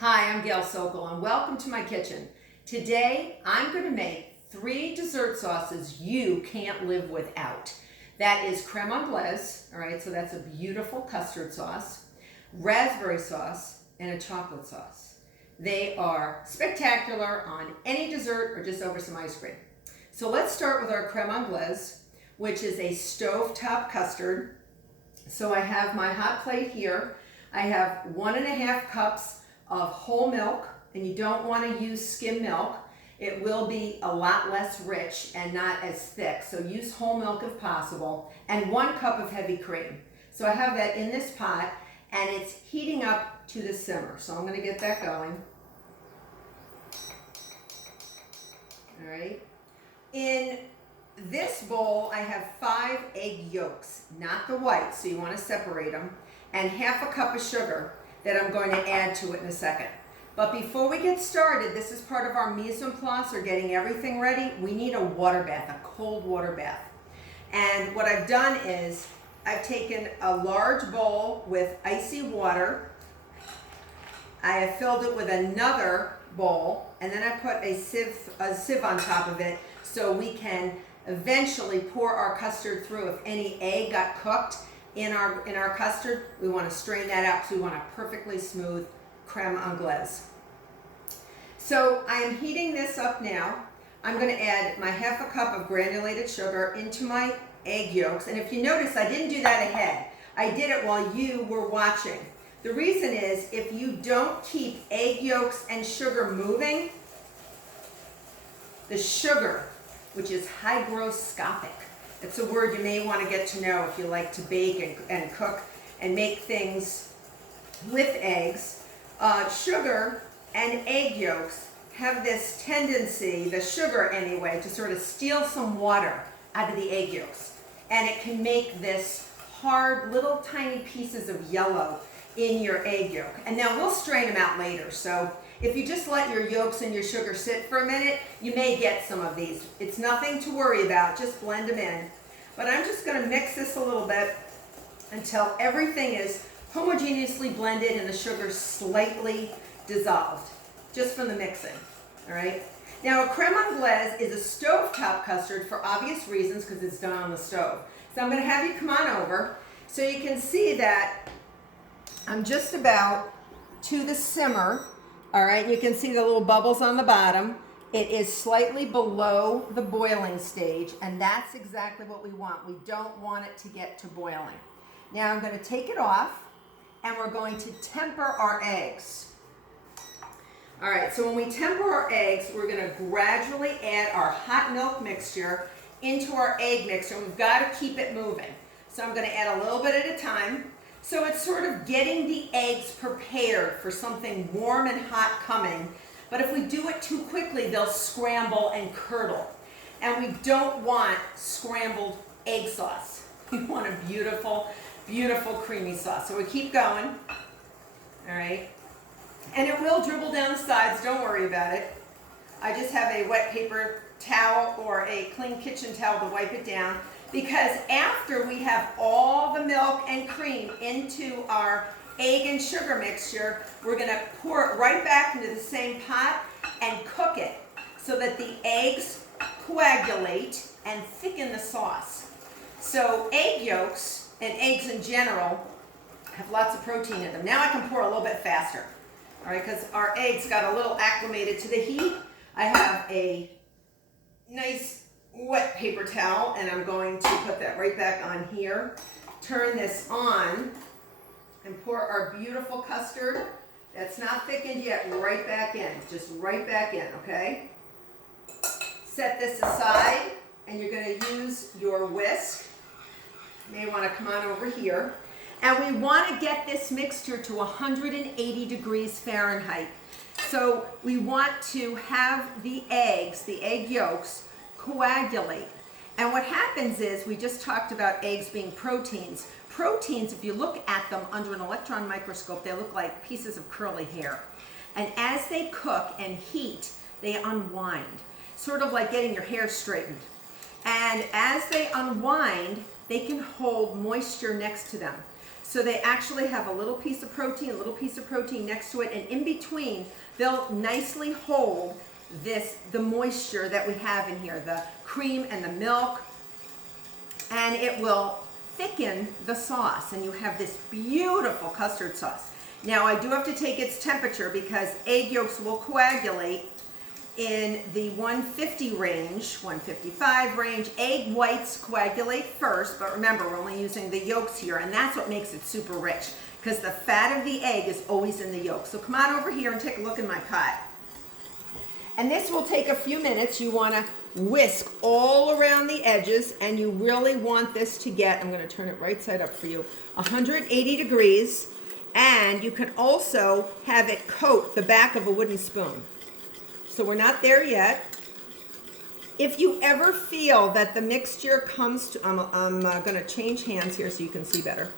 Hi, I'm Gail Sokol and welcome to my kitchen. Today, I'm going to make 3 dessert sauces you can't live without. That is creme anglaise, all right, so that's a beautiful custard sauce, raspberry sauce, and a chocolate sauce. They are spectacular on any dessert or just over some ice cream. So let's start with our creme anglaise, which is a stovetop custard. So I have my hot plate here. I have 1.5 cups of whole milk, and you don't want to use skim milk. It will be a lot less rich and not as thick, so use whole milk if possible, and 1 cup of heavy cream. So I have that in this pot, and it's heating up to the simmer. So I'm going to get that going. All right. In this bowl, I have 5 egg yolks, not the whites, so you want to separate them, and half a cup of sugar that I'm going to add to it in a second. But before we get started, this is part of our mise en place, or getting everything ready. We need a water bath, a cold water bath. And what I've done is I've taken a large bowl with icy water. I have filled it with another bowl, and then I put a sieve on top of it so we can eventually pour our custard through. If any egg got cooked in our custard, we want to strain that out because we want a perfectly smooth creme anglaise. So I am heating this up now. I'm going to add my half a cup of granulated sugar into my egg yolks. And if you notice, I didn't do that ahead. I did it while you were watching. The reason is, if you don't keep egg yolks and sugar moving, the sugar, which is hygroscopic, it's a word you may want to get to know if you like to bake and cook and make things with eggs. Sugar and egg yolks have this tendency, the sugar anyway, to sort of steal some water out of the egg yolks. And it can make this hard little tiny pieces of yellow in your egg yolk. And now we'll strain them out later. So if you just let your yolks and your sugar sit for a minute, you may get some of these. It's nothing to worry about, just blend them in. But I'm just going to mix this a little bit until everything is homogeneously blended and the sugar slightly dissolved, just from the mixing, all right? Now, a creme anglaise is a stovetop custard for obvious reasons because it's done on the stove. So I'm going to have you come on over so you can see that I'm just about to the simmer. All right, you can see the little bubbles on the bottom. It is slightly below the boiling stage, and that's exactly what we want. We don't want it to get to boiling. Now I'm going to take it off, and we're going to temper our eggs. All right, so when we temper our eggs, we're going to gradually add our hot milk mixture into our egg mixture. We've got to keep it moving. So I'm going to add a little bit at a time. So it's sort of getting the eggs prepared for something warm and hot coming. But if we do it too quickly, they'll scramble and curdle. And we don't want scrambled egg sauce. We want a beautiful, beautiful creamy sauce. So we keep going, all right? And it will dribble down the sides, don't worry about it. I just have a wet paper towel or a clean kitchen towel to wipe it down, because after we have all the milk and cream into our egg and sugar mixture, we're going to pour it right back into the same pot and cook it so that the eggs coagulate and thicken the sauce. So egg yolks and eggs in general have lots of protein in them. Now I can pour a little bit faster, all right, because our eggs got a little acclimated to the heat. I have a nice wet paper towel, and I'm going to put that right back on here. Turn this on and pour our beautiful custard that's not thickened yet right back in. Just right back in, okay? Set this aside, and you're going to use your whisk. You may want to come on over here. And we want to get this mixture to 180 degrees Fahrenheit. So we want to have the eggs, the egg yolks, coagulate. And what happens is, we just talked about eggs being proteins. Proteins, if you look at them under an electron microscope, they look like pieces of curly hair. And as they cook and heat, they unwind, sort of like getting your hair straightened. And as they unwind, they can hold moisture next to them. So they actually have a little piece of protein, next to it, and in between, they'll nicely hold the moisture that we have in here, the cream and the milk, and it will thicken the sauce, and you have this beautiful custard sauce. Now, I do have to take its temperature because egg yolks will coagulate in the 150 range, 155 range. Egg whites coagulate first, but remember, we're only using the yolks here, and that's what makes it super rich, because the fat of the egg is always in the yolk. So come on over here and take a look in my pot. And this will take a few minutes. You want to whisk all around the edges, and you really want this to get, I'm going to turn it right side up for you, 180 degrees, and you can also have it coat the back of a wooden spoon. So we're not there yet. If you ever feel that the mixture comes to, I'm going to change hands here so you can see better.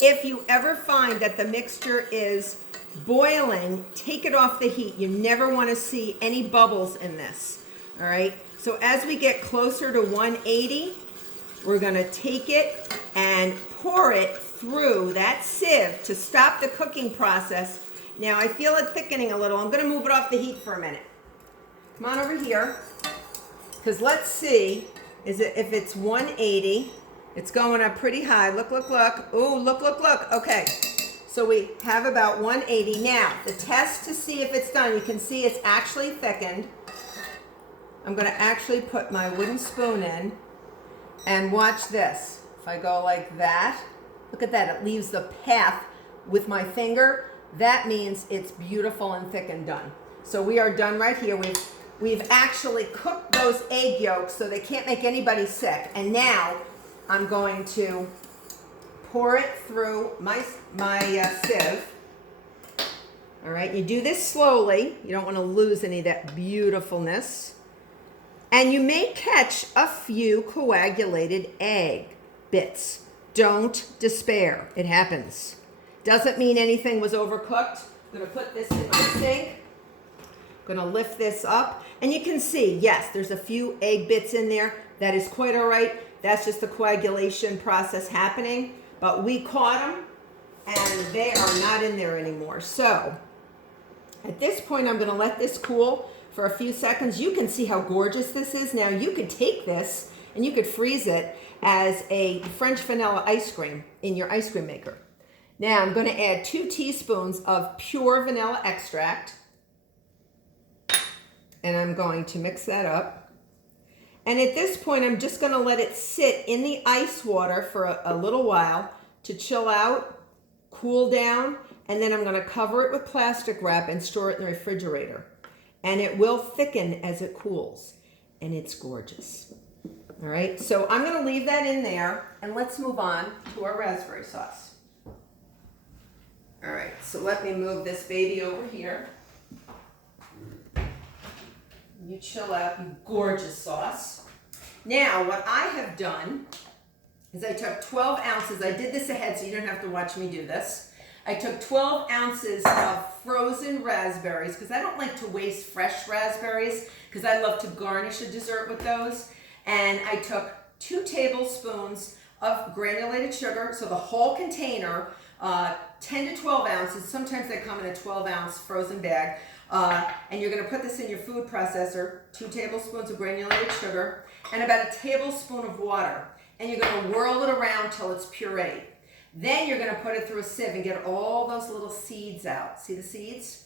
If you ever find that the mixture is boiling, take it off the heat. You never want to see any bubbles in this. All right. So as we get closer to 180, we're going to take it and pour it through that sieve to stop the cooking process. Now I feel it thickening a little. I'm going to move it off the heat for a minute. Come on over here, because let's see, if it's 180, it's going up pretty high. Look, look, look. Oh, look, look, look. Okay, so we have about 180. Now, the test to see if it's done, you can see it's actually thickened. I'm going to actually put my wooden spoon in, and watch this. If I go like that, look at that. It leaves the path with my finger. That means it's beautiful and thick and done. So we are done right here. We've actually cooked those egg yolks so they can't make anybody sick. And now I'm going to pour it through my sieve. All right, you do this slowly. You don't want to lose any of that beautifulness. And you may catch a few coagulated egg bits. Don't despair. It happens. Doesn't mean anything was overcooked. I'm going to put this in my sink. I'm going to lift this up, and you can see, yes, there's a few egg bits in there. That is quite all right. That's just the coagulation process happening, but we caught them, and they are not in there anymore. So at this point, I'm going to let this cool for a few seconds. You can see how gorgeous this is. Now, you could take this, and you could freeze it as a French vanilla ice cream in your ice cream maker. Now, I'm going to add 2 teaspoons of pure vanilla extract. And I'm going to mix that up. And at this point, I'm just going to let it sit in the ice water for a little while to chill out, cool down, and then I'm going to cover it with plastic wrap and store it in the refrigerator. And it will thicken as it cools. And it's gorgeous. All right, so I'm going to leave that in there, and let's move on to our raspberry sauce. All right, so let me move this baby over here. You chill out, you gorgeous sauce. Now, what I have done is I took 12 ounces. I did this ahead so you don't have to watch me do this. I took 12 ounces of frozen raspberries because I don't like to waste fresh raspberries because I love to garnish a dessert with those. And I took 2 tablespoons of granulated sugar, so the whole container, 10 to 12 ounces. Sometimes they come in a 12-ounce frozen bag. And you're going to put this in your food processor, 2 tablespoons of granulated sugar, and about a tablespoon of water. And you're going to whirl it around till it's pureed. Then you're going to put it through a sieve and get all those little seeds out. See the seeds?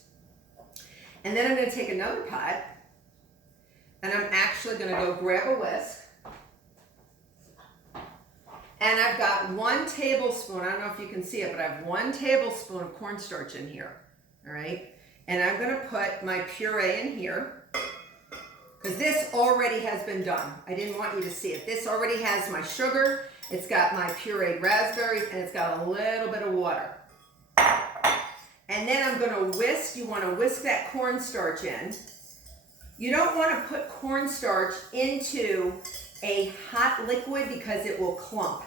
And then I'm going to take another pot, and I'm actually going to go grab a whisk. And I've got 1 tablespoon, I don't know if you can see it, but I have 1 tablespoon of cornstarch in here. All right? And I'm going to put my puree in here because this already has been done. I didn't want you to see it. This already has my sugar. It's got my pureed raspberries, and it's got a little bit of water. And then I'm going to whisk. You want to whisk that cornstarch in. You don't want to put cornstarch into a hot liquid because it will clump.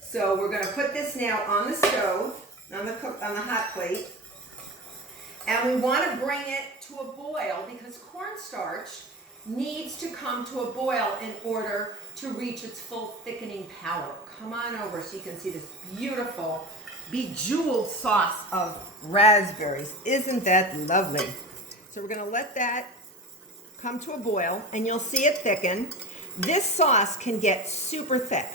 So we're going to put this now on the stove, on the hot plate. And we want to bring it to a boil because cornstarch needs to come to a boil in order to reach its full thickening power. Come on over so you can see this beautiful bejeweled sauce of raspberries. Isn't that lovely? So we're gonna let that come to a boil, and you'll see it thicken. This sauce can get super thick.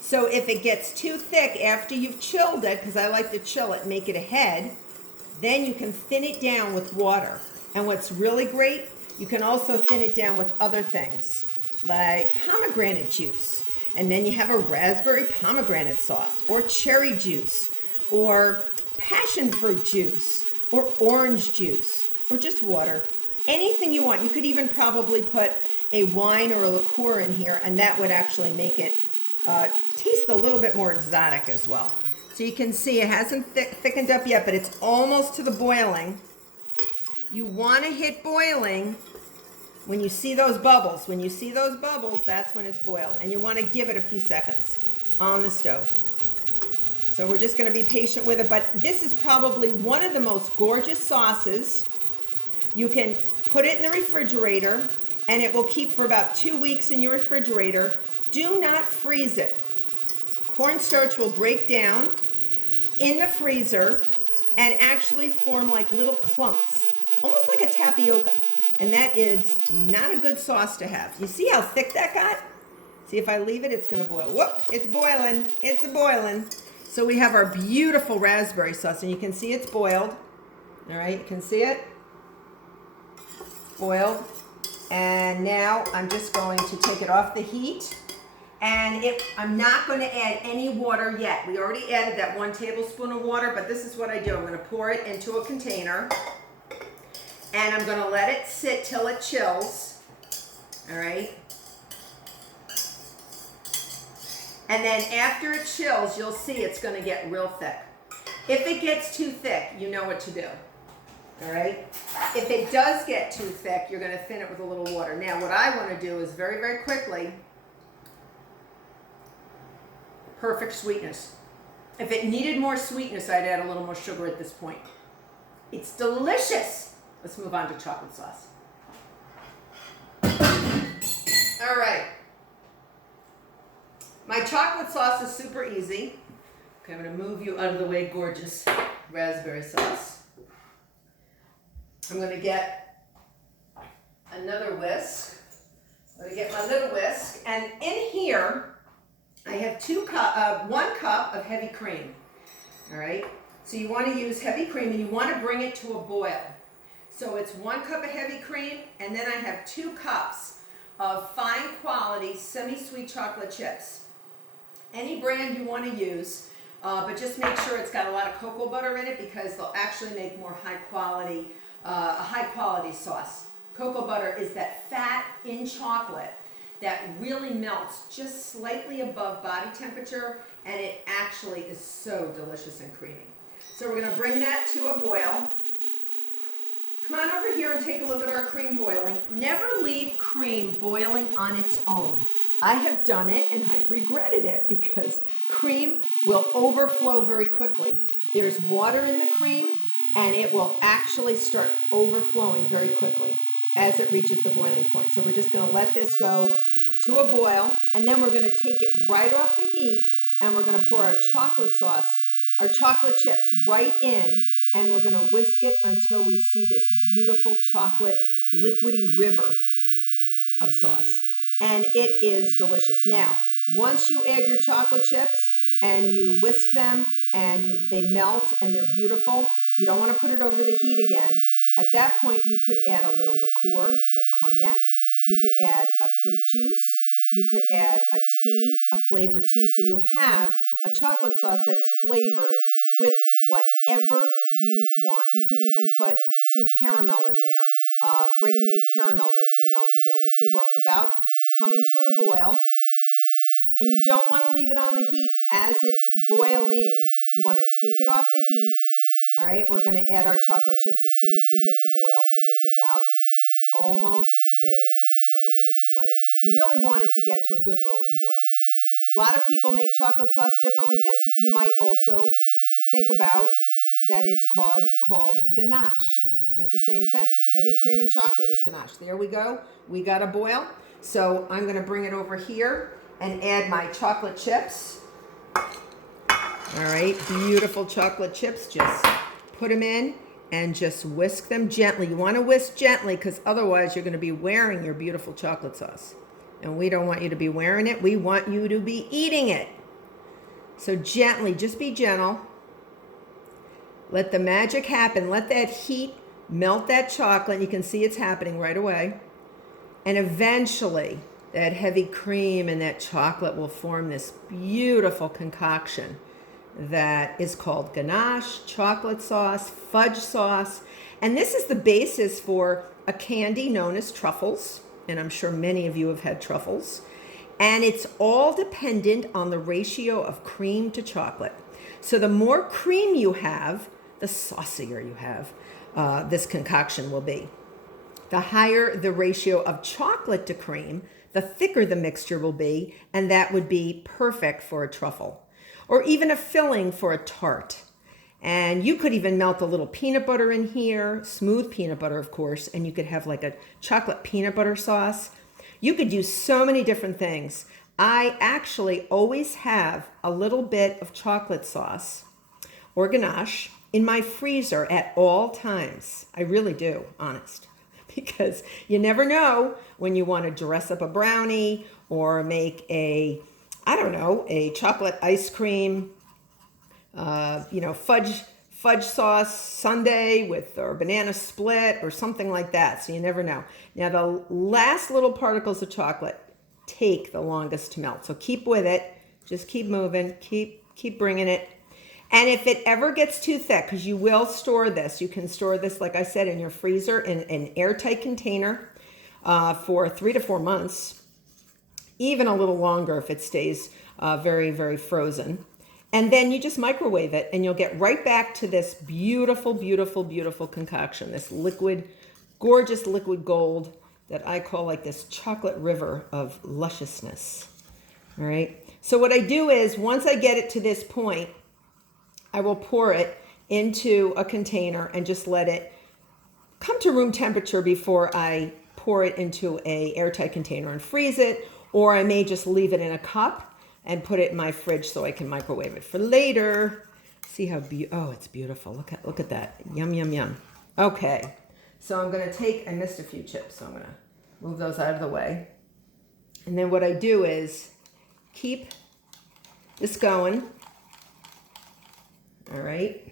So if it gets too thick after you've chilled it, because I like to chill it, make it a head, then you can thin it down with water. And what's really great, you can also thin it down with other things, like pomegranate juice. And then you have a raspberry pomegranate sauce, or cherry juice, or passion fruit juice, or orange juice, or just water. Anything you want. You could even probably put a wine or a liqueur in here, and that would actually make it taste a little bit more exotic as well. So you can see it hasn't thickened up yet, but it's almost to the boiling. You want to hit boiling when you see those bubbles. When you see those bubbles, that's when it's boiled. And you want to give it a few seconds on the stove. So we're just going to be patient with it. But this is probably one of the most gorgeous sauces. You can put it in the refrigerator, and it will keep for about 2 weeks in your refrigerator. Do not freeze it. Cornstarch will break down in the freezer and actually form like little clumps, almost like a tapioca. And that is not a good sauce to have. You see how thick that got? See, if I leave it, it's gonna boil. Whoop, it's boiling, it's a-boiling. So we have our beautiful raspberry sauce, and you can see it's boiled. All right, you can see it? Boiled. And now I'm just going to take it off the heat. And I'm not going to add any water yet. We already added that 1 tablespoon of water, but this is what I do. I'm going to pour it into a container, and I'm going to let it sit till it chills. All right. And then after it chills, you'll see it's going to get real thick. If it gets too thick, you know what to do. All right. If it does get too thick, you're going to thin it with a little water. Now, what I want to do is very, very quickly, perfect sweetness. If it needed more sweetness, I'd add a little more sugar at this point. It's delicious. Let's move on to chocolate sauce. All right. My chocolate sauce is super easy. Okay, I'm going to move you out of the way, gorgeous raspberry sauce. I'm going to get another whisk. I'm going to get my little whisk, and in here I have 1 cup of heavy cream. All right, so you want to use heavy cream, and you want to bring it to a boil. So it's 1 cup of heavy cream, and then I have 2 cups of fine quality semi-sweet chocolate chips. Any brand you want to use, but just make sure it's got a lot of cocoa butter in it, because they'll actually make more a high quality sauce. Cocoa butter is that fat in chocolate that really melts just slightly above body temperature, and it actually is so delicious and creamy. So we're going to bring that to a boil. Come on over here and take a look at our cream boiling. Never leave cream boiling on its own. I have done it, and I've regretted it, because cream will overflow very quickly. There's water in the cream, and it will actually start overflowing very quickly as it reaches the boiling point. So we're just going to let this go to a boil, and then we're going to take it right off the heat, and we're going to pour our chocolate sauce, our chocolate chips right in, and we're going to whisk it until we see this beautiful chocolate liquidy river of sauce. And it is delicious. Now, once you add your chocolate chips and you whisk them and they melt and they're beautiful, you don't want to put it over the heat again. At that point, you could add a little liqueur, like cognac. You could add a fruit juice. You could add a tea, a flavored tea, so you have a chocolate sauce that's flavored with whatever you want. You could even put some caramel in there, ready-made caramel that's been melted down. You see, we're about coming to the boil, and you don't want to leave it on the heat as it's boiling. You want to take it off the heat. All right, we're going to add our chocolate chips as soon as we hit the boil, and it's about almost there. So we're going to just let it, you really want it to get to a good rolling boil. A lot of people make chocolate sauce differently. This you might also think about that it's called ganache. That's the same thing. Heavy cream and chocolate is ganache. There we go. We got a boil. So I'm going to bring it over here and add my chocolate chips. All right, beautiful chocolate chips. Just put them in and just whisk them gently. You want to whisk gently because otherwise you're going to be wearing your beautiful chocolate sauce. And we don't want you to be wearing it. We want you to be eating it. So gently, just be gentle. Let the magic happen. Let that heat melt that chocolate. You can see it's happening right away. And eventually, that heavy cream and that chocolate will form this beautiful concoction that is called ganache, chocolate sauce, fudge sauce. And this is the basis for a candy known as truffles. And I'm sure many of you have had truffles. And it's all dependent on the ratio of cream to chocolate. So the more cream you have, the saucier you have this concoction will be. The higher the ratio of chocolate to cream, the thicker the mixture will be, and that would be perfect for a truffle. Or even a filling for a tart. And you could even melt a little peanut butter in here, smooth peanut butter, of course, and you could have like a chocolate peanut butter sauce. You could do so many different things. I actually always have a little bit of chocolate sauce or ganache in my freezer at all times. I really do, honest. Because you never know when you want to dress up a brownie or make a chocolate ice cream, fudge sauce sundae or banana split or something like that. So you never know. Now the last little particles of chocolate take the longest to melt. So keep with it. Just keep moving. Keep bringing it. And if it ever gets too thick, because you will store this, you can store this, like I said, in your freezer in an airtight container for 3 to 4 months, even a little longer if it stays very, very frozen. And then you just microwave it and you'll get right back to this beautiful, beautiful, beautiful concoction, this liquid, gorgeous liquid gold that I call like this chocolate river of lusciousness. All right. So what I do is once I get it to this point, I will pour it into a container and just let it come to room temperature before I pour it into an airtight container and freeze it. Or I may just leave it in a cup and put it in my fridge so I can microwave it for later. See how it's beautiful. Look at that. Yum, yum, yum. Okay, so I'm gonna I missed a few chips, so I'm gonna move those out of the way. And then what I do is keep this going. All right.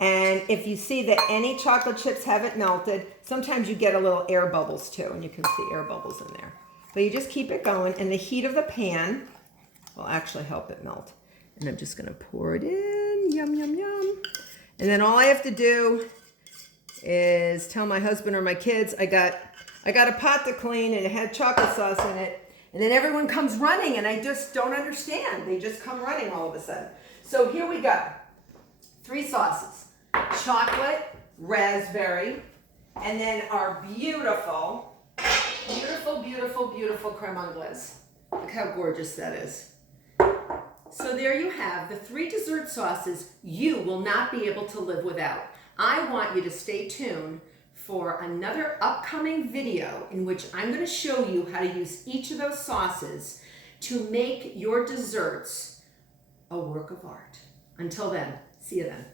And if you see that any chocolate chips haven't melted, sometimes you get a little air bubbles too, and you can see air bubbles in there. But you just keep it going, and the heat of the pan will actually help it melt. And I'm just going to pour it in. Yum, yum, yum. And then all I have to do is tell my husband or my kids, I got a pot to clean, and it had chocolate sauce in it. And then everyone comes running, and I just don't understand. They just come running all of a sudden. So here we go. 3 sauces, chocolate, raspberry, and then our beautiful, beautiful, beautiful, beautiful creme anglaise. Look how gorgeous that is. So there you have the 3 dessert sauces you will not be able to live without. I want you to stay tuned for another upcoming video in which I'm going to show you how to use each of those sauces to make your desserts a work of art. Until then, see you then.